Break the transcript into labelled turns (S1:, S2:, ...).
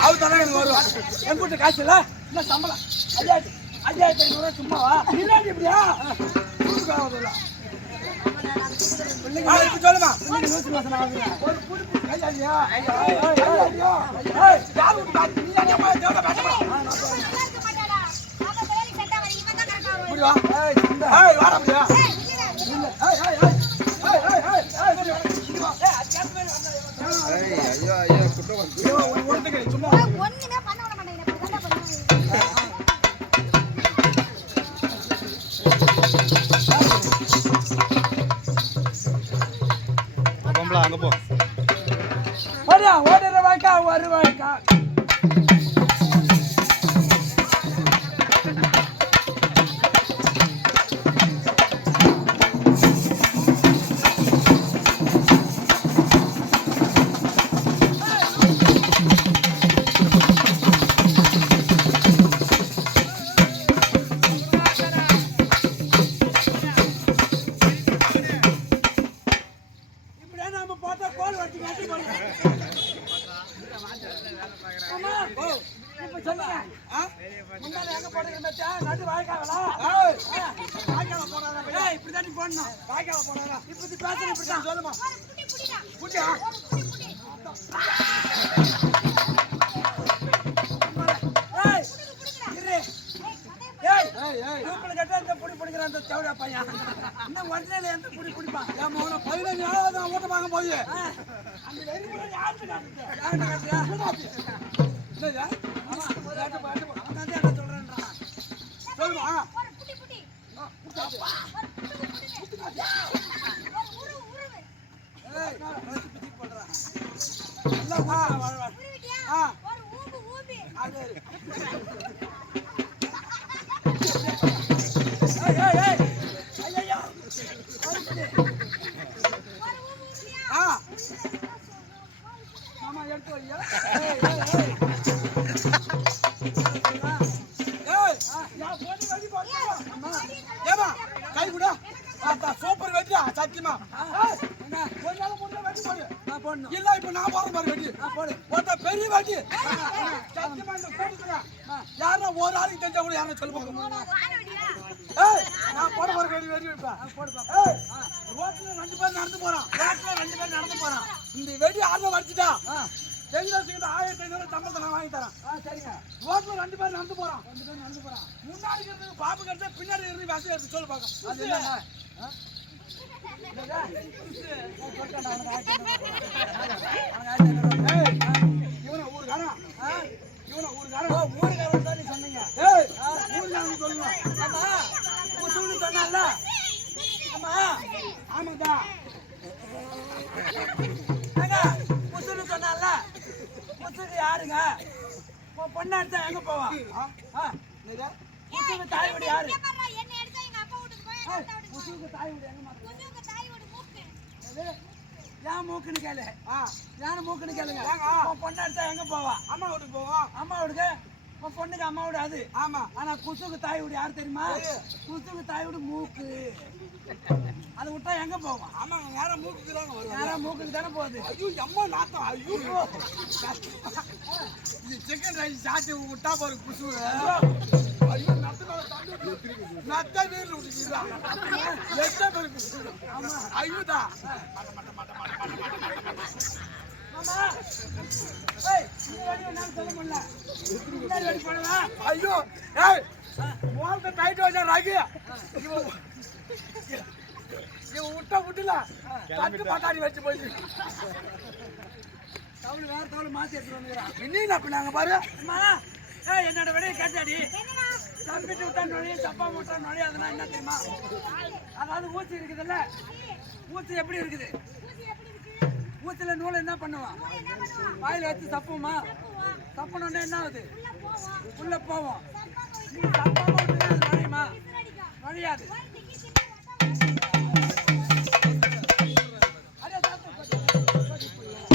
S1: அவர் தானே எனக்கு வருவார் என் கூட்ட காசு இல்ல என்ன சம்பளம் ஐயாயிரத்தி ஐயாயிரத்தி சும்மாவா இல்லாட்டி இப்படியா சொல்லுமா ஒரு
S2: அங்க போ.
S1: ஓடியா ஓடுற இப்படிதான் போடணும். வாய்க்கால போடாதடா. இப்ப நீ பேசுறது இப்படிதான். சொல்லுமா. பையன். இன்னும் ஒரிஜினல் எந்த புடி பிடிப்பான்? ஏன் மகனை பதினஞ்சு நாளாவது நான் ஓட்ட வாங்க போய். அந்த வெறி கூட யார்கிட்ட காட்டுது? யார்கிட்ட காட்டுறியா? சத்தியமா. ஒரு நாள் நாள் வெட்டி போடு. இல்ல, இப்ப நான் போடுறேன் பாரு வெட்டி. ஒருத்த பெரிய வெட்டி. சத்தியமா இந்த யாருன்னா ஒரு ஆளுக்கு தெரிஞ்சா கூட யாரும் சொல்ல ஏய், நான் போட போற வெடி வெடி வைப்பேன். ஏய், ரோட்ல ரெண்டு பேர் நடந்து போறான். ரோட்ல ரெண்டு பேர் நடந்து போறான். இந்த வெடி ஆர்வம் வச்சுட்டா. ஜெயலலிதா ஆயிரத்தி ஐநூறு சம்பளத்தை நான் வாங்கி தரேன். ரோட்ல ரெண்டு பேர் நடந்து போறான். முன்னாடி இருக்கிறது பாபு கட்டு பின்னாடி இருந்து வசதி எடுத்து சொல்லு அது என்ன இவனை ஊருக்காரன் இவனை ஊருக்காரன் ஊருக்காரன் தான் சொன்னீங்க ஊருக்காரன் சொல்லுங்க ஆமா புசுன்னு சொன்னால ஆமா ஆமாடா ஏங்க சொன்னால புசுக்கு யாருங்க பொண்ணு எடுத்தா எங்க போவா ஆ? யாரு ஏன் மூக்குன்னு கேளு. ஏன் மூக்குன்னு கேளுங்க. உன் பொண்ணு எடுத்தா எங்க போவா? அம்மா வீட்டுக்கு போவா? அம்மா வீட்டுக்கு? உன் பொண்ணுக்கு அம்மா வீடு அது ஆமா. ஆனா குசுக்கு தாய் வீடு யார் தெரியுமா? குசுக்கு தாய் வீடு மூக்கு. அது விட்டா எங்க போவோம் ஆமா நேரா மூக்குக்கு தாங்க வரும் நேரா மூக்குக்கு தானே போகுது. ஐயோ அம்மா நாத்தம். ஐயோ. இது சிக்கன் ரைஸ் சாட்டி விட்டா பாரு குசு நத்த நீர் விட்டுக்கிறா ஆமா ஏய் ஐயோ ஏய் டைட் வச்சா ராகி இவன் விட்டா விட்டுல தட்டு பட்டாடி வச்சு போய் தவளு வேற தவளு மாத்தி எடுத்துட்டு வந்துக்கிறான் இன்னும் அப்ப பாரு அம்மா என்னோட விடையை கேட்டாடி? தம்பிட்டு விட்டா நுழைய தப்பா விட்டா நுழையாதுன்னா என்ன தெரியுமா? அதாவது ஊசி இருக்குதுல்ல? ஊசி எப்படி இருக்குது? ஊசில நூலை என்ன பண்ணுவான்? வாயில வச்சு தப்புமா தப்புனோடனே என்ன ஆகுது? உள்ள போவோம்.